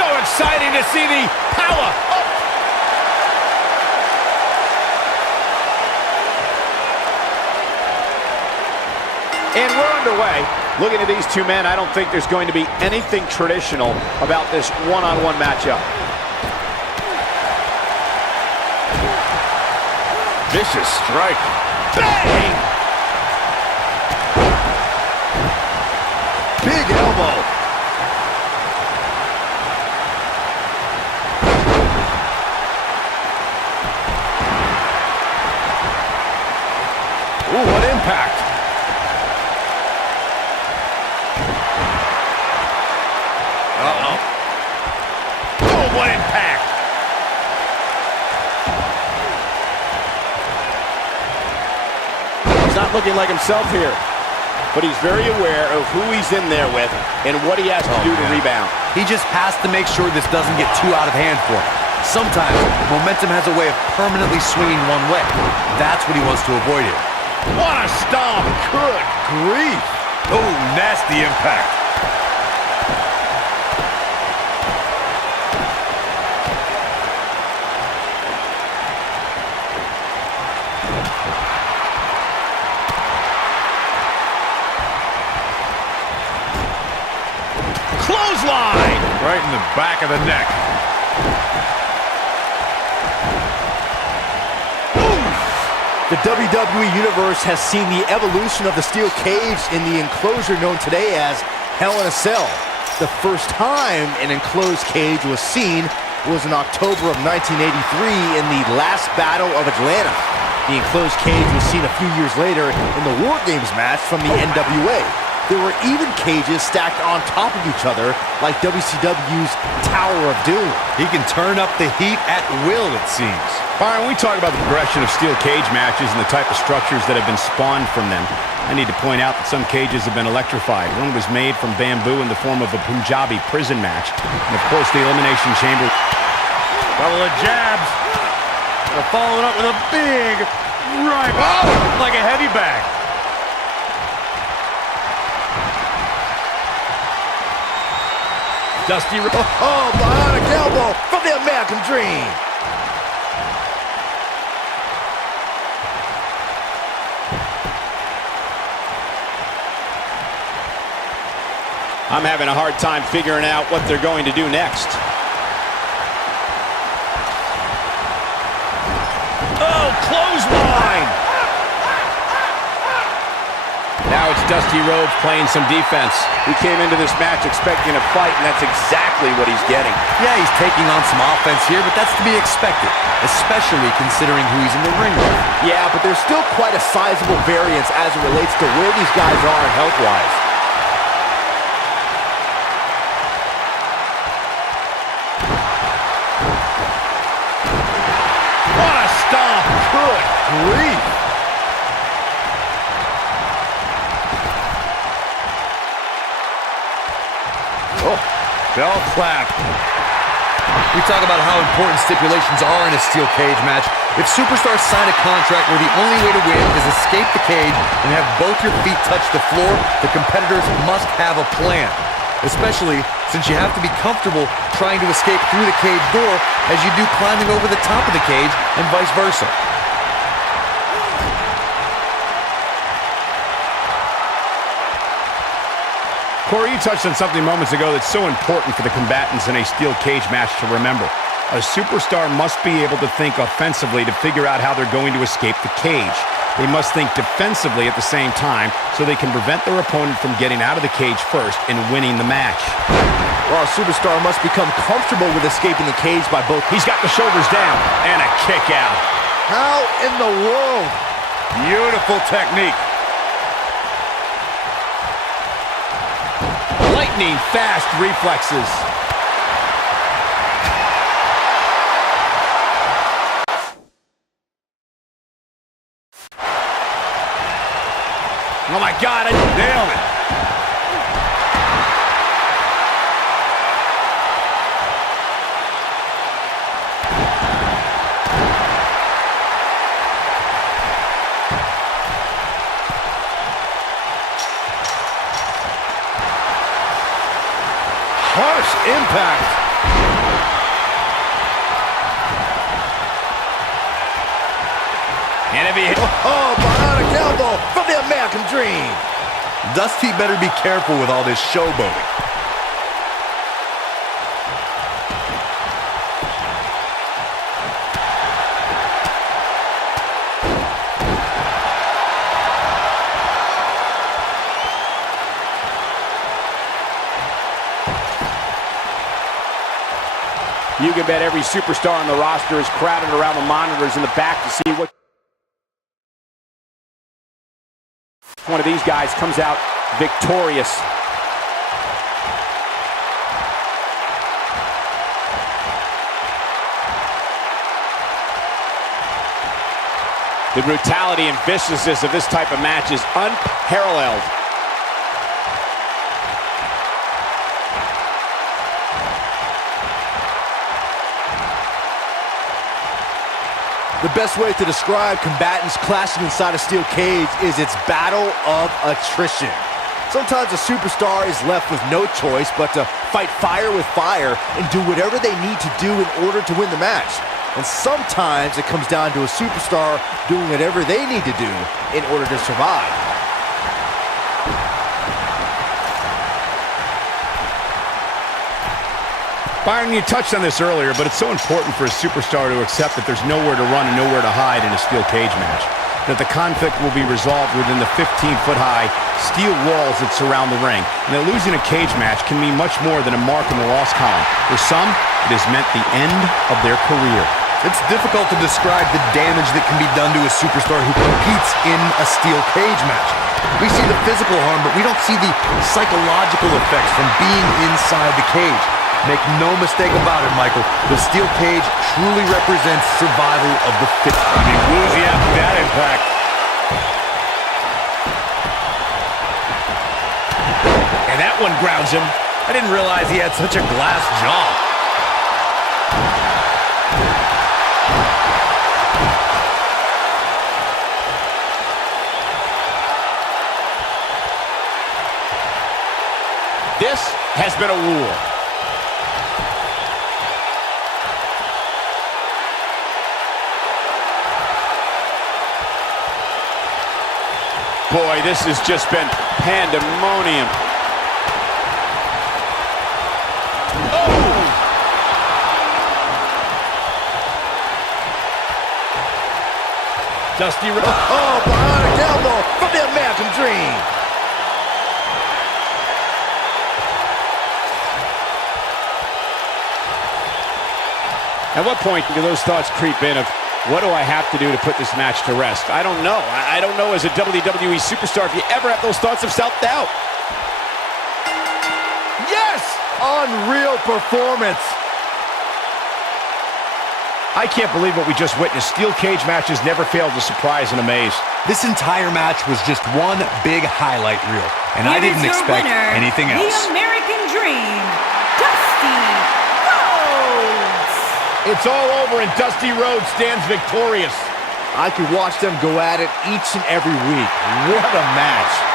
So exciting to see the power up. And we're underway. Looking at these two men, I don't think there's going to be anything traditional about this one-on-one matchup. Vicious strike. Bang! Big elbow. Ooh, what impact. Uh-oh. Oh, what impact! He's not looking like himself here, but he's very aware of who he's in there with and what he has to do to rebound. He just has to make sure this doesn't get too out of hand for him. Sometimes momentum has a way of permanently swinging one way. That's what he wants to avoid here. What a stomp! Good grief. Oh, nasty impact. Clothesline! Right in the back of the neck. The WWE Universe has seen the evolution of the steel cage in the enclosure known today as Hell in a Cell. The first time an enclosed cage was seen was in October of 1983 in the last Battle of Atlanta. The enclosed cage was seen a few years later in the War Games match from the NWA. There were even cages stacked on top of each other like WCW's Tower of Doom. He can turn up the heat at will, it seems. Byron, when we talk about the progression of steel cage matches and the type of structures that have been spawned from them, I need to point out that some cages have been electrified. One was made from bamboo in the form of a Punjabi prison match. And of course, the Elimination Chamber. Couple of jabs. Following up with a big right. Oh, like a heavy bag. Dusty Rhodes. Oh, bionic elbow from the American Dream. I'm having a hard time figuring out what they're going to do next. Oh, clothesline! Now it's Dusty Rhodes playing some defense. He came into this match expecting a fight, and that's exactly what he's getting. Yeah, he's taking on some offense here, but that's to be expected, especially considering who he's in the ring with. Yeah, but there's still quite a sizable variance as it relates to where these guys are health-wise. What a stomp! Good grief! Oh, bell clap. We talk about how important stipulations are in a steel cage match. If superstars sign a contract where the only way to win is escape the cage and have both your feet touch the floor, the competitors must have a plan. Especially since you have to be comfortable trying to escape through the cage door as you do climbing over the top of the cage and vice versa. Corey, you touched on something moments ago that's so important for the combatants in a steel cage match to remember. A superstar must be able to think offensively to figure out how they're going to escape the cage. They must think defensively at the same time so they can prevent their opponent from getting out of the cage first and winning the match. Well, a superstar must become comfortable with escaping the cage by both. He's got the shoulders down and a kick out. How in the world? Beautiful technique. Lightning fast reflexes. Oh my God, I nailed it. Harsh impact. And if he hit... Oh, bionic elbow from the American Dream. Dusty better be careful with all this showboating. You can bet every superstar on the roster is crowded around the monitors in the back to see what one of these guys comes out victorious. The brutality and viciousness of this type of match is unparalleled. The best way to describe combatants clashing inside a steel cage is its battle of attrition. Sometimes a superstar is left with no choice but to fight fire with fire and do whatever they need to do in order to win the match. And sometimes it comes down to a superstar doing whatever they need to do in order to survive. Byron, you touched on this earlier, but it's so important for a superstar to accept that there's nowhere to run and nowhere to hide in a steel cage match. That the conflict will be resolved within the 15-foot-high steel walls that surround the ring. And that losing a cage match can mean much more than a mark in the loss column. For some, it has meant the end of their career. It's difficult to describe the damage that can be done to a superstar who competes in a steel cage match. We see the physical harm, but we don't see the psychological effects from being inside the cage. Make no mistake about it, Michael. The steel cage truly represents survival of the fittest. I mean, woozy after that impact. And that one grounds him. I didn't realize he had such a glass jaw. This has been a war. Boy, this has just been pandemonium. Oh! Dusty Rhodes. Oh, bionic elbow from the American Dream. At what point do those thoughts creep in of, what do I have to do to put this match to rest? I don't know. I don't know as a WWE superstar if you ever have those thoughts of self-doubt. Yes! Unreal performance. I can't believe what we just witnessed. Steel cage matches never fail to surprise and amaze. This entire match was just one big highlight reel, and I didn't expect anything else. The American Dream, Dusty Rhodes. It's all over and Dusty Rhodes stands victorious. I could watch them go at it each and every week. What a match.